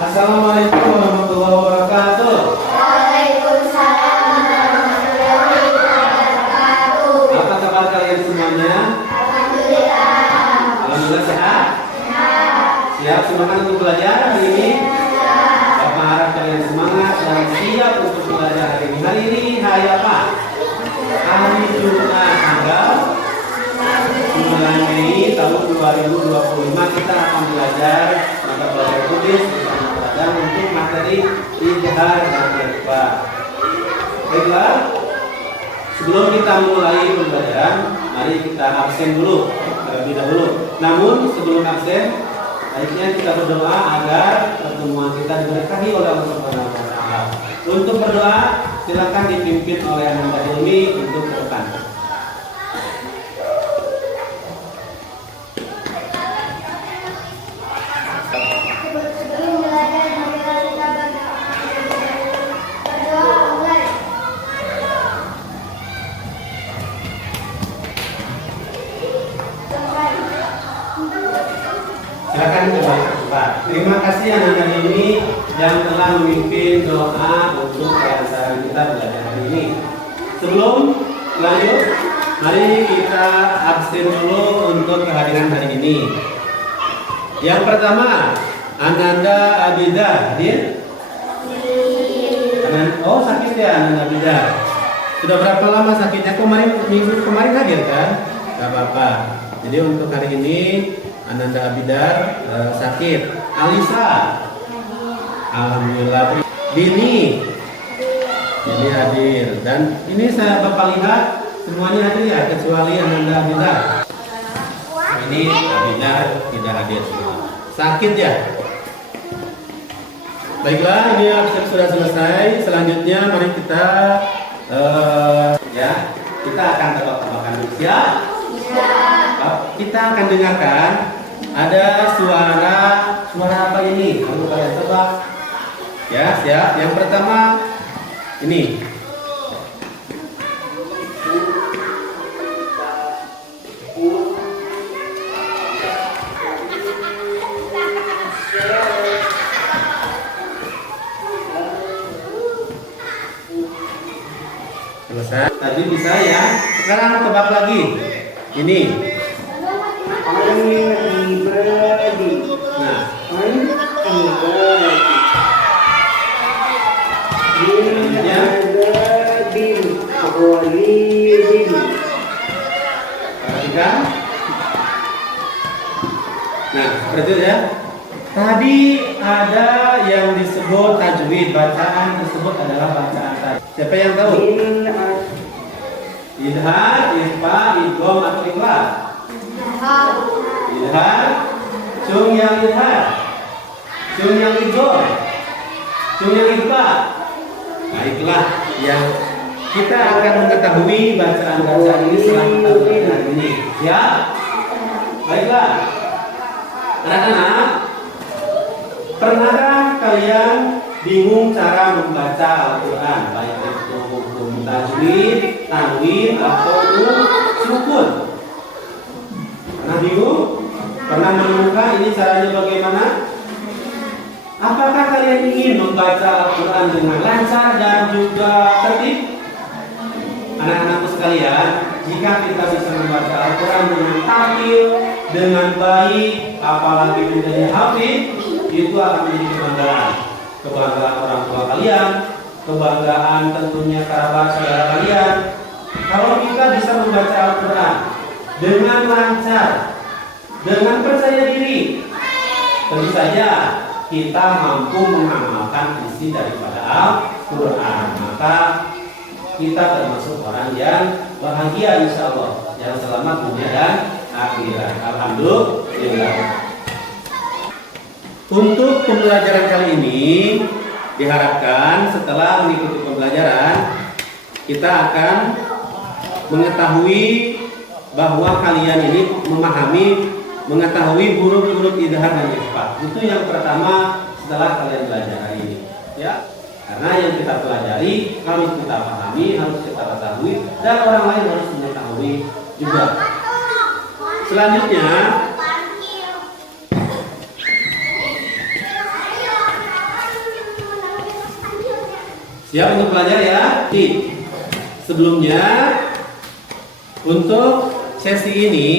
Assalamualaikum warahmatullahi wabarakatuh. Waalaikumsalam warahmatullahi wabarakatuh. Apa kabar kalian semuanya? Alhamdulillah. Alhamdulillah sehat? Sehat. Siap semangat untuk belajar hari ini? Siap. Bapak harap kalian semangat dan siap untuk belajar hari ini. Hari ini hari apa? Hari Jumat tanggal 9 Mei tahun 2025 kita akan belajar mata pelajaran tulis bersama pelajaran untuk materi ijazah dan ikhfa. Baiklah, sebelum kita mulai pembelajaran, mari kita absen dulu terlebih dahulu. Namun sebelum absen, baiknya kita berdoa agar pertemuan kita diberkahi oleh Allah Subhanahu wa taala. Untuk berdoa, silakan dipimpin oleh Ananda Hilmi untuk ke depan. Sebelum belajar marilah kita berdoa mulai. Silakan coba. Terima kasih Ananda Hilmi yang telah memimpin doa untuk pelajaran kita belajar hari ini. Sebelum lanjut, mari kita absen dulu untuk kehadiran hari ini. Yang pertama, Ananda Abida, hadir? Oh, sakit ya Ananda Abida. Sudah berapa lama sakitnya? Minggu kemarin hadir kan? Gak apa-apa. Jadi untuk hari ini Ananda Abidar sakit. Alisa, alhamdulillah. Bini hadir. Dan ini saya bapak lihat semuanya hadir ya, kecuali Ananda Abidar. Ini Abidar tidak hadir. Sakit ya. Baiklah, ini absen sudah selesai. Selanjutnya mari kita kita akan tebak-tebakan siap. Kita akan dengarkan ada suara apa ini? Lalu kalian tebak. Ya, siap. Yang pertama ini. Selesai. Tadi bisa ya. Sekarang tebak lagi. Ini. Nah. Perhatikan. Nah, seperti itu ya. Tadi ada yang disebut tajwid. Bacaan tersebut adalah bacaan tajwid. Siapa yang tahu? Idhar, ikhfa, idgham atau ikhlas? Idhar, cung yang idhar, cung yang idgham, cung yang ikhfa. Nah, itulah yang kita akan mengetahui bacaan-bacaan ini setelah kita belajar hari ini. Ya, baiklah. Anak-anak, pernahkah kalian bingung cara membaca Al-Quran, baik itu hukum tajwid, tanwin, atau sukun? Pernah bingung? Pernah menemukan ini caranya bagaimana? Apakah kalian ingin membaca Al-Quran dengan lancar dan juga tertib? Anak-anakku sekalian, jika kita bisa membaca Al-Quran dengan tampil, dengan baik, apalagi menjadi hafid, itu akan menjadi kebanggaan. Kebanggaan orang tua kalian, kebanggaan tentunya kerabat saudara kalian. Kalau kita bisa membaca Al-Quran dengan lancar, dengan percaya diri, tentu saja kita mampu mengamalkan isi daripada Al-Quran. Maka kita termasuk orang yang bahagia insya Allah, yang selamat dunia dan akhirat. Alhamdulillah. Untuk pembelajaran kali ini diharapkan setelah mengikuti pembelajaran kita akan mengetahui bahwa kalian ini mengetahui huruf-huruf idhar dan ikhfa. Itu yang pertama setelah kalian belajar hari ini. Ya, karena yang kita pelajari harus kita pahami, harus kita ketahui, dan orang lain harus mengetahui juga. Selanjutnya Siap untuk belajar ya? Sebelumnya untuk sesi ini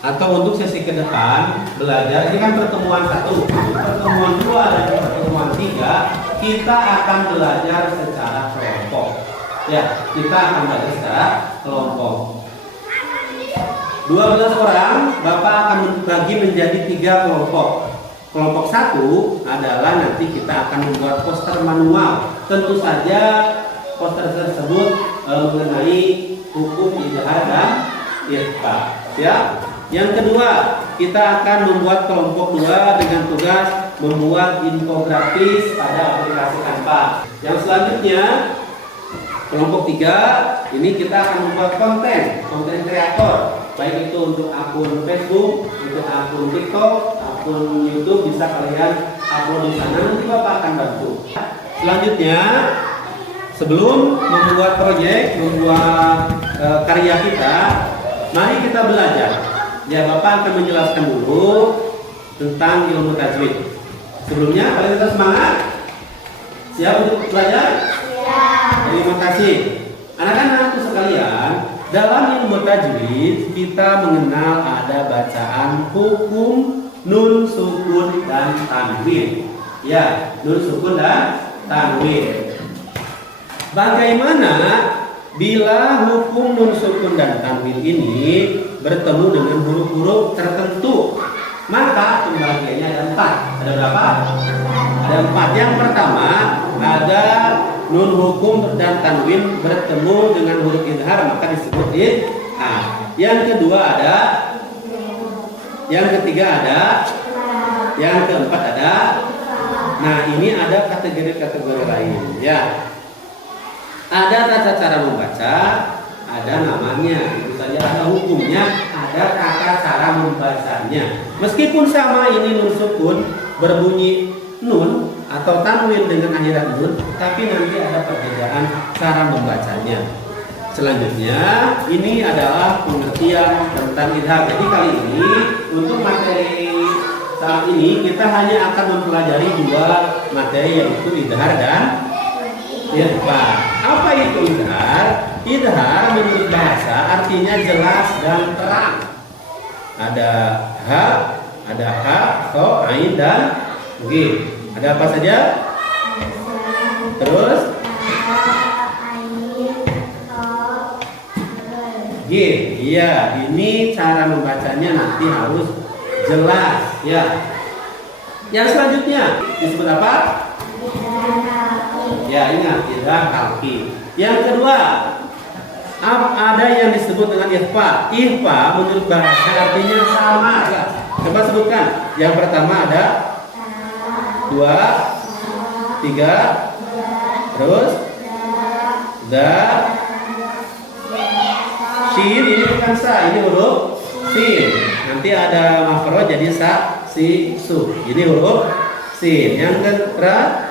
atau untuk sesi ke depan belajar, ini kan pertemuan 1, pertemuan 2 dan pertemuan 3 kita akan belajar secara kelompok. Ya, kita akan belajar secara kelompok. 12 orang Bapak akan membagi menjadi 3 kelompok. Kelompok 1 adalah nanti kita akan membuat poster manual. Tentu saja poster tersebut mengenai hukum idhar dan ikhfa. Ya. Yang kedua, kita akan membuat kelompok 2 dengan tugas membuat infografis pada aplikasi Canva. Yang selanjutnya, kelompok 3 ini kita akan membuat konten kreator, baik itu untuk akun Facebook, untuk akun TikTok, akun YouTube, bisa kalian upload di sana, nanti Bapak akan bantu. Selanjutnya, sebelum membuat proyek, membuat karya kita, mari kita belajar. Ya, Bapak akan menjelaskan dulu tentang ilmu tajwid. Sebelumnya, kalian tetap semangat? Siap untuk belajar? Terima kasih. Anak-anakku sekalian, dalam ilmu tajwid kita mengenal ada bacaan hukum nun, sukun, dan tanwin. Ya, nun, sukun, dan tanwin. Bagaimana bila hukum nun, sukun, dan tanwin ini bertemu dengan huruf-huruf tertentu? Maka pembagiannya ada 4. Ada berapa? Ada 4. Yang pertama ada nun, hukum, dan tanwin bertemu dengan huruf idhar, maka disebut idhar. Yang kedua ada, yang ketiga ada, yang keempat ada. Nah, ini ada kategori-kategori lain. Ya, ada tata cara membaca, ada namanya, itu saja, ada hukumnya, ada tata cara membacanya. Meskipun sama ini nun sukun berbunyi nun atau tanwin dengan akhirat nun, tapi nanti ada perbedaan cara membacanya. Selanjutnya, ini adalah pengertian tentang idhar. Jadi kali ini untuk materi saat ini kita hanya akan mempelajari 2 materi, yaitu idhar dan ikhfa. Apa itu idhar? Idhar menurut bahasa artinya jelas dan terang. Ada ha, kho, ain, dan g. Ada apa saja? Terus G. Iya, ini cara membacanya nanti harus jelas, ya. Yang selanjutnya disebut apa? Ya, ingat, idhar khalqi. Yang kedua, ada yang disebut dengan ikhfa. Ikhfa menurut bahasa artinya sama. Coba sebutkan. Yang pertama ada 2, 3, terus da, shin, ini bukan sa, ini huruf sin. Nanti ada makhraj jadi sa, si, su. Ini huruf sin. Yang ketiga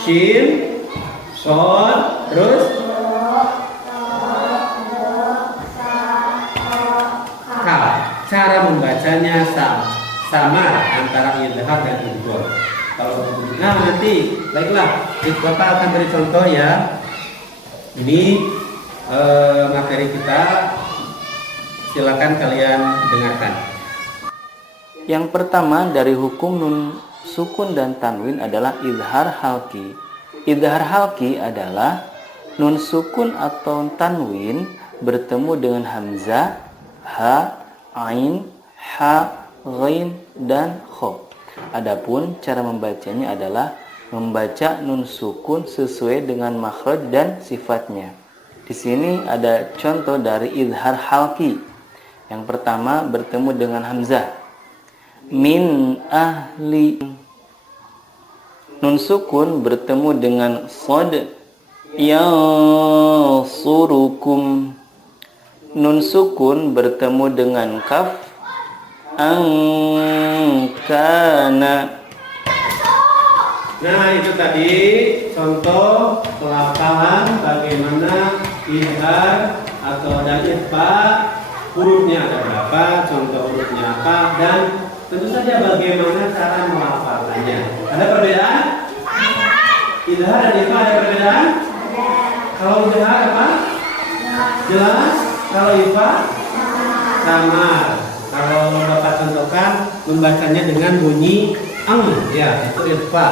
shin, shod, terus ka. Cara membacanya sama antara idhar dan idgham. Nah, nanti baiklah, Bapak akan beri contoh ya. Ini materi kita, silakan kalian dengarkan. Yang pertama dari hukum nun, sukun, dan tanwin adalah idhar halki. Idhar halki adalah nun sukun atau tanwin bertemu dengan hamzah, ha, ain, ha, ghain, dan kho. Adapun cara membacanya adalah membaca nun sukun sesuai dengan makhraj dan sifatnya. Di sini ada contoh dari idhar halki. Yang pertama bertemu dengan hamzah. Min ahli. Nun sukun bertemu dengan shad. Yansurukum. Nun sukun bertemu dengan kaf. Angkana. Nah, itu tadi contoh pelafalan bagaimana idhar atau dan ikhfa, hurufnya ada berapa, contoh hurufnya apa, dan tentu saja bagaimana cara melafalkannya. Ada perbedaan? Idhar dan ikhfa ada perbedaan? Kalau idhar apa? Jelas. Kalau ikhfa samar. Kalau Bapak contohkan membacanya dengan bunyi ya, itu ikhfa.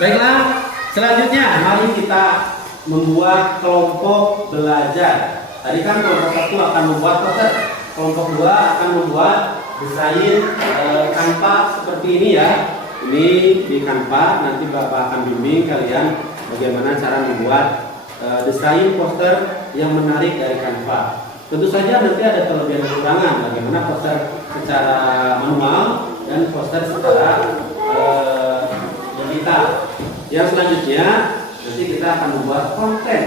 Baiklah, selanjutnya mari kita membuat kelompok belajar. Tadi kan kelompok 1 akan membuat poster, kelompok 2 akan membuat desain Canva seperti ini ya. Ini di Canva, nanti Bapak akan bimbing kalian bagaimana cara membuat desain poster yang menarik dari Canva. Tentu saja nanti ada kelebihan dan kekurangan bagaimana poster secara manual dan poster secara digital. Yang selanjutnya nanti kita akan membuat konten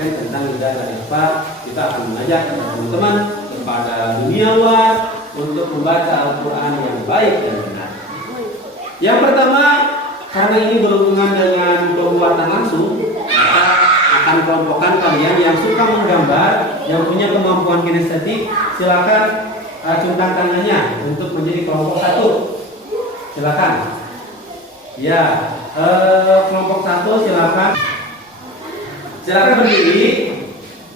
tentang Idhar dan ikhfa. Kita akan mengajak teman-teman kepada dunia luar untuk membaca Al-Quran yang baik dan benar. Yang pertama, karena ini berhubungan dengan pembuatan langsung, maka akan kelompokkan kalian yang suka menggambar, yang punya kemampuan kinestetik, silakan acungkan tangannya untuk menjadi kelompok 1. Silakan. Ya, kelompok 1 silakan. Silakan berdiri.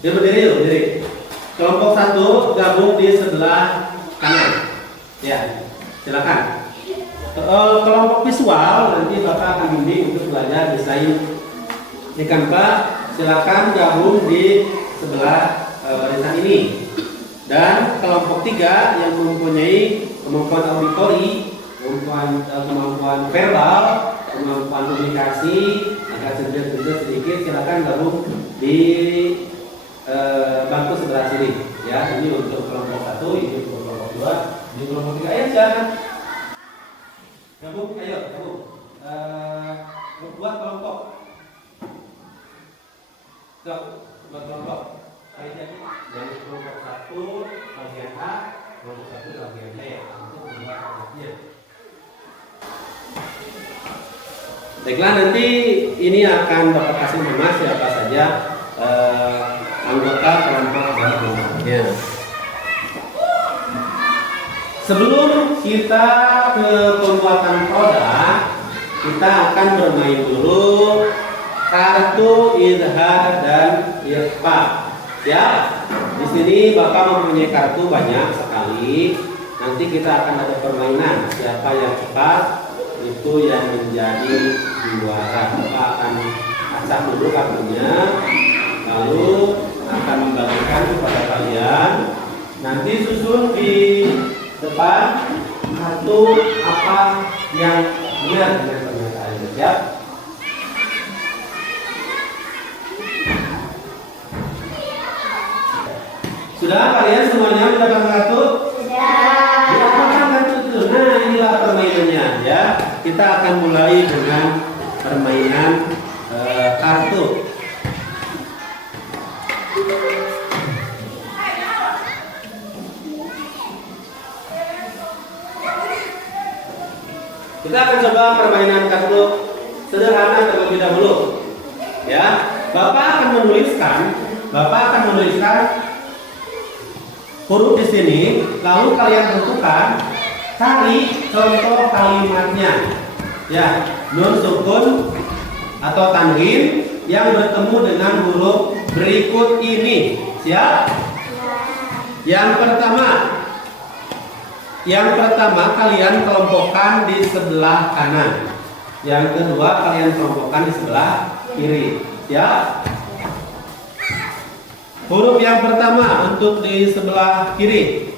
Dia berdiri. Kelompok 1 gabung di sebelah kanan. Ya, silakan. Kelompok visual nanti Bapak akan bimbing untuk belajar desain di Canva. Silakan gabung di sebelah barisan ini. Dan kelompok 3 yang mempunyai kemampuan auditori, kemampuan verbal, kemampuan komunikasi, agak cenderung sedikit, silakan gabung di bangku sebelah sini. Ya, ini untuk kelompok 1, ini untuk kelompok 2, ini kelompok 3. Ayo silakan. Gabung, ayo gabung. Buat kelompok. Buat kelompok. Jadi dari kelompok 1 bagian A, kelompok 1 bagian B untuk membuat kelompoknya. Baiklah, nanti ini akan Bapak kasih nama siapa saja anggota kelompok dan kelompoknya. Sebelum kita ke pembuatan produk, kita akan bermain dulu kartu idhar dan ikhfa. Ya, di sini Bapak mempunyai kartu banyak sekali. Nanti kita akan ada permainan. Siapa yang cepat itu yang menjadi juara. Bapak akan acak dulu kartunya, lalu akan membagikan kepada kalian. Nanti susun di depan kartu apa yang benar dengan pernyataan. Ya. Sudah kalian semuanya mendapatkan kartu? Sudah. Diapakan kartu itu? Nah, inilah permainannya ya. Kita akan mulai dengan permainan kartu. Kita akan coba permainan kartu sederhana terlebih dahulu. Ya, Bapak akan menuliskan huruf di sini, lalu kalian tentukan cari contoh kalimatnya. Ya, nun sukun atau tanwin yang bertemu dengan huruf berikut ini. Siap? Yang pertama kalian kelompokkan di sebelah kanan. Yang kedua kalian kelompokkan di sebelah kiri. Siap? Huruf yang pertama untuk di sebelah kiri.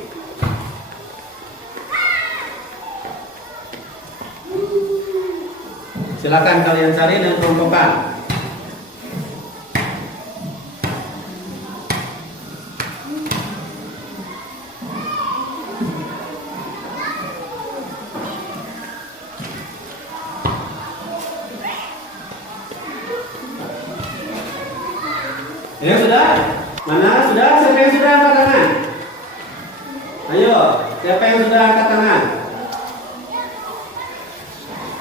Silakan kalian cari dan kelompokkan. Ini sudah? Mana sudah? Siapa yang sudah angkat tangan? Ayo, siapa yang sudah angkat tangan?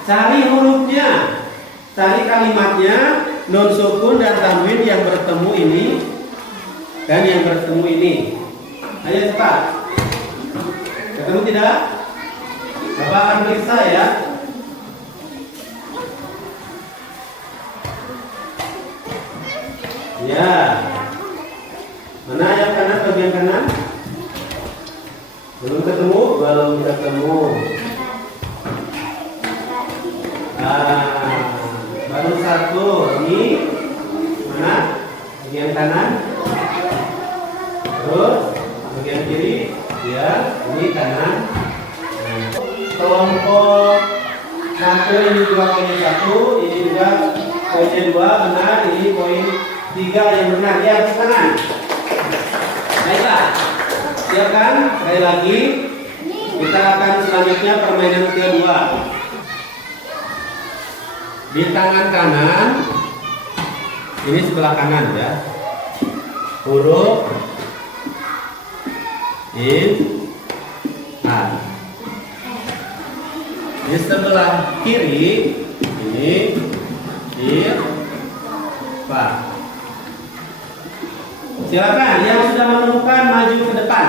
Cari hurufnya, cari kalimatnya, nun sukun dan tanwin yang bertemu ini dan yang bertemu ini. Ayo cepat. Ketemu tidak? Bapak akan periksa ya. Ya. Mana yang kanan, bagian kanan? Belum ketemu? Belum ketemu. Baru satu. Ini mana? Bagian kanan. Terus bagian kiri. Ya, ini kanan. Kelompok satu ini juga poinnya satu, ini juga poinnya dua, benar. Ini poin tiga yang benar. Ya, kanan. Baiklah, siapkan. Sekali lagi, kita akan selanjutnya permainan kedua. Di tangan kanan, ini sebelah kanan ya. Huruf in, a. Di sebelah kiri, ini ir, fa. Silakan yang sudah menemukan maju ke depan.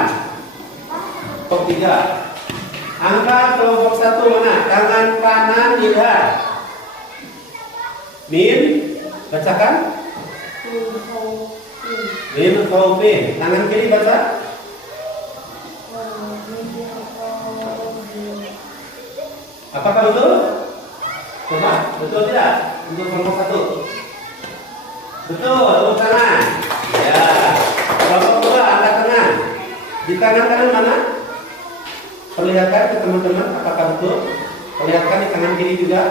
Kelompok 3. Angka kelompok 1 mana? Tangan kanan lihat. Min, bacakan. Min Faubin. Tangan kiri baca. Apakah betul? Coba, betul tidak? Untuk kelompok 1. Betul, tepuk tangan. Ya. Kelompok 2 angkat tangan. Di tangan kanan mana? Perlihatkan ke teman-teman apakah betul? Perlihatkan di tangan kiri juga.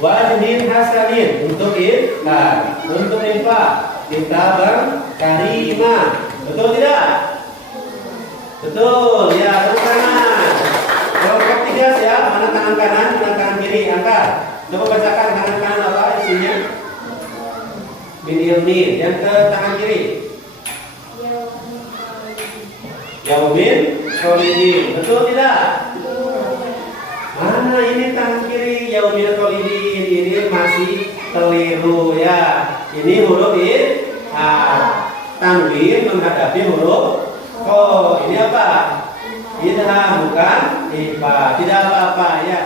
Wajibin hasanin untuk iftar, untuk infak kita berkarimah. Betul tidak? Betul. Ya, tepuk tangan. Kelompok 3 siap. Mana tangan kanan, mana tangan kiri? Angkat. Coba bacakan tangan kanan apa isinya? Bin ilmin. Yang ke tangan kiri. Yaumin Kholidin. Betul tidak? Mana ini tangan kiri? Yaumin Kholidin. Ini masih keliru ya. Ini huruf in, a. Tanwin menghadapi huruf ko. Ini apa? Idham bukan ifa. Tidak apa-apa ya.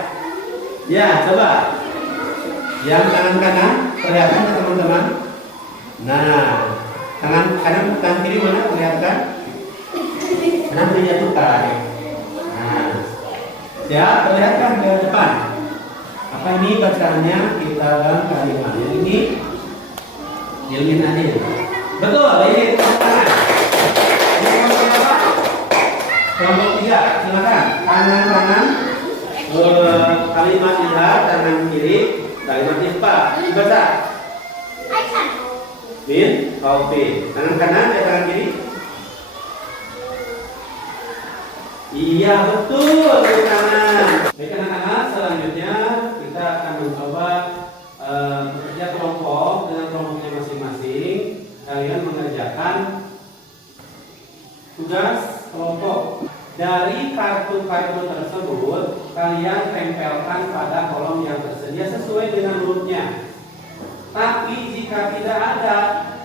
Ya, coba. Yang tangan kanan perlihatkan ke teman-teman. Nah, tangan kanan, tangan kiri mana? Perlihatkan. Kanan dijatuhkan. Nah, siap, perlihatkan ke depan. Apa ini bacaannya? Kita dan kalimat. Ini ilmin adil. Betul, ini tangan. Ini kelompok apa? Kelompok 3, silakan. Tangan kanan kalimat ilham, tangan kiri kalimat infak. Dibaca. Min, Faubin. Tangan kanan dan tangan kiri. Iya betul, tangan. Baik anak-anak, selanjutnya kita akan mencoba bekerja kelompok dengan kelompoknya masing-masing. Kalian mengerjakan tugas kelompok. Dari kartu-kartu tersebut, kalian tempelkan pada kolom yang tersedia sesuai dengan hurufnya. Tapi jika tidak ada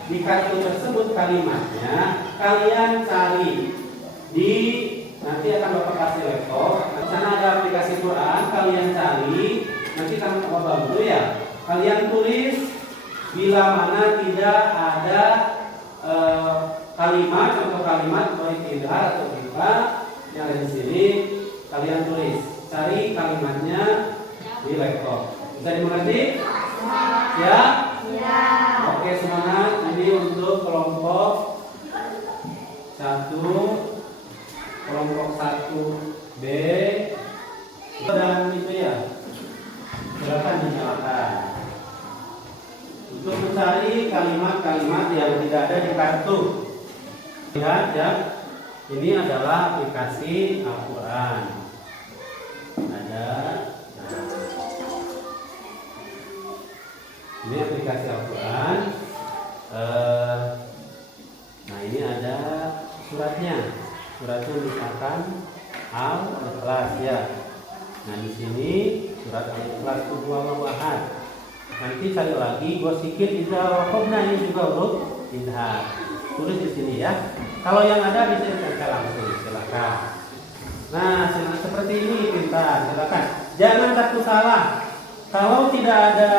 di kartu tersebut kalimatnya, kalian cari di, nanti akan Bapak kasih laptop. Di sana ada aplikasi Quran, kalian cari. Nanti kamu Bapak bantu ya. Kalian tulis bila mana tidak ada kalimat, contoh kalimat baik idhar atau ifa yang ada di sini, kalian tulis. Cari kalimatnya di laptop. Bisa dimengerti? Ya? Ya. Oke, semangat. Ini untuk kelompok 1, kelompok 1B dan itu ya. Silakan dinyalakan. Untuk mencari kalimat-kalimat yang tidak ada di kartu. Lihat ya. Ini adalah aplikasi Al-Quran. Ada. Ini aplikasi Al-Quran. Nah ini ada suratnya. Suratnya misalkan Al-Ikhlas ya. Nah di sini surat Al-Ikhlas Huwallahu Ahad. Nanti cari lagi gosikin idza waqobna, ini juga huruf idhar. Tulis di sini ya. Kalau yang ada bisa ditempel langsung, silakan. Nah seperti ini pintar, silakan. Jangan takut salah. Kalau tidak ada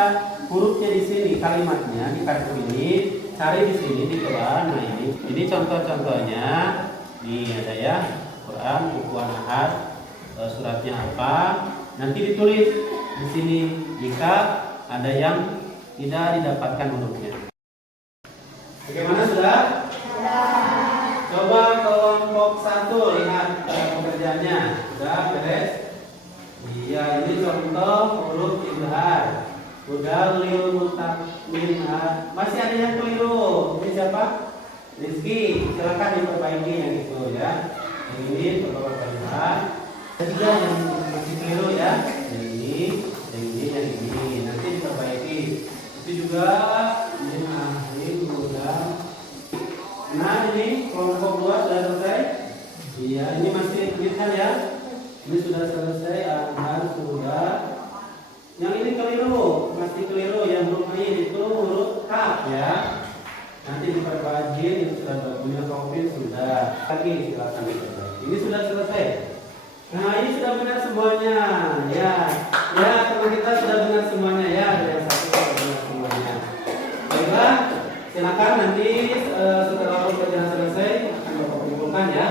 hurufnya di sini, kalimatnya di kartu ini, cari di sini di bawah. Nah ini contoh-contohnya. Nih ada ya, Quran, buku Ahad, suratnya apa. Nanti ditulis di sini jika ada yang tidak didapatkan hurufnya. Bagaimana sudah? Coba kelompok 1 lihat pekerjaannya. Sudah beres? Iya, ini contoh huruf izhar. Udah lil mutaminha. Masih ada yang keliru. Ini siapa? Rizky. Silakan diperbaiki yang itu ya. Yang ini beberapa kalimat. Ada 3 yang masih keliru ya. Yang ini, yang ini, yang ini. Nanti diperbaiki. Itu juga ini udah. Nah ini kelompok 2 sudah selesai. Iya, ini masih tulisan ya. Ini sudah selesai. Sudah. Yang ini keliru, masih keliru. Yang huruf ini itu huruf kaf ya. Nanti diperbaiki. Ini sudah punya kopi sudah. Lagi silakan diperbaiki. Ini sudah selesai. Nah ini sudah benar semuanya. Ya, teman kita sudah benar semuanya ya. Ada yang satu sudah benar semuanya. Baiklah, silakan nanti setelah pekerjaan selesai akan Bapak kumpulkan ya.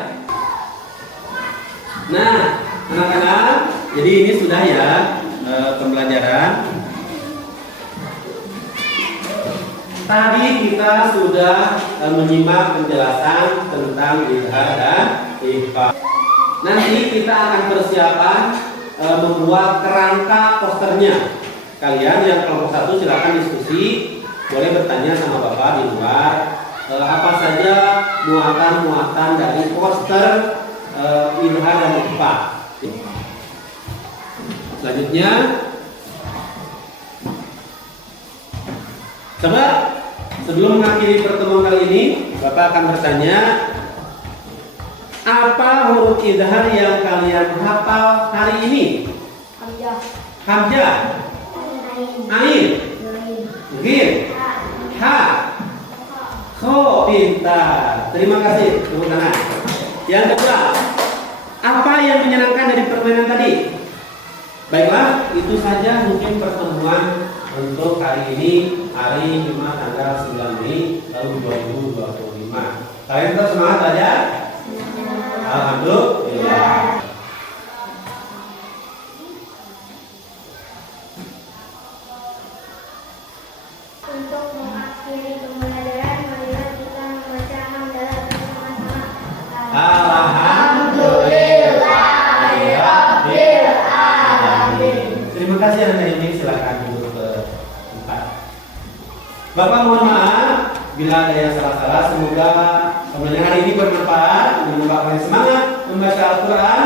Nah, anak-anak, jadi ini sudah ya pembelajaran. Tadi kita sudah menyimak penjelasan tentang izhar dan ikhfa. Nanti kita akan persiapan membuat kerangka posternya. Kalian yang kelompok 1 silakan diskusi, boleh bertanya sama Bapak di luar apa saja muatan dari poster izhar dan ikhfa. Selanjutnya, coba sebelum mengakhiri pertemuan kali ini, Bapak akan bertanya, apa huruf izhar yang kalian hafal hari ini? Hamzah, Ain, Ghin, Ha, Kho. Pintar. Terima kasih. Tepuk tangan. Yang kedua, apa yang menyenangkan dari permainan tadi? Baiklah, itu saja mungkin pertemuan untuk hari ini, hari Jumat tanggal 9 Mei tahun 2025. Kalian tetap semangat aja? Alhamdulillah. Untuk mengakhiri pembelajaran, marilah kita membaca hamdalah bersama-sama. Alhamdulillahirabbil alamin. Terima kasih anak ini, silakan duduk ke tempat. Bapak mohon maaf bila ada yang salah-salah. Semoga pembelajaran hari ini bermanfaat, menyebabkan semangat membaca Al-Quran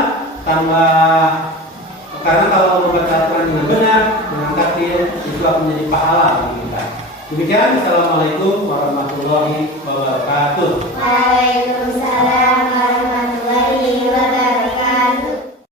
tambah. Karena kalau membaca Al-Quran dengan benar, dengan takdir, itu akan menjadi pahala bagi kita. Demikian, Assalamualaikum warahmatullahi wabarakatuh. Waalaikumsalam warahmatullahi wabarakatuh.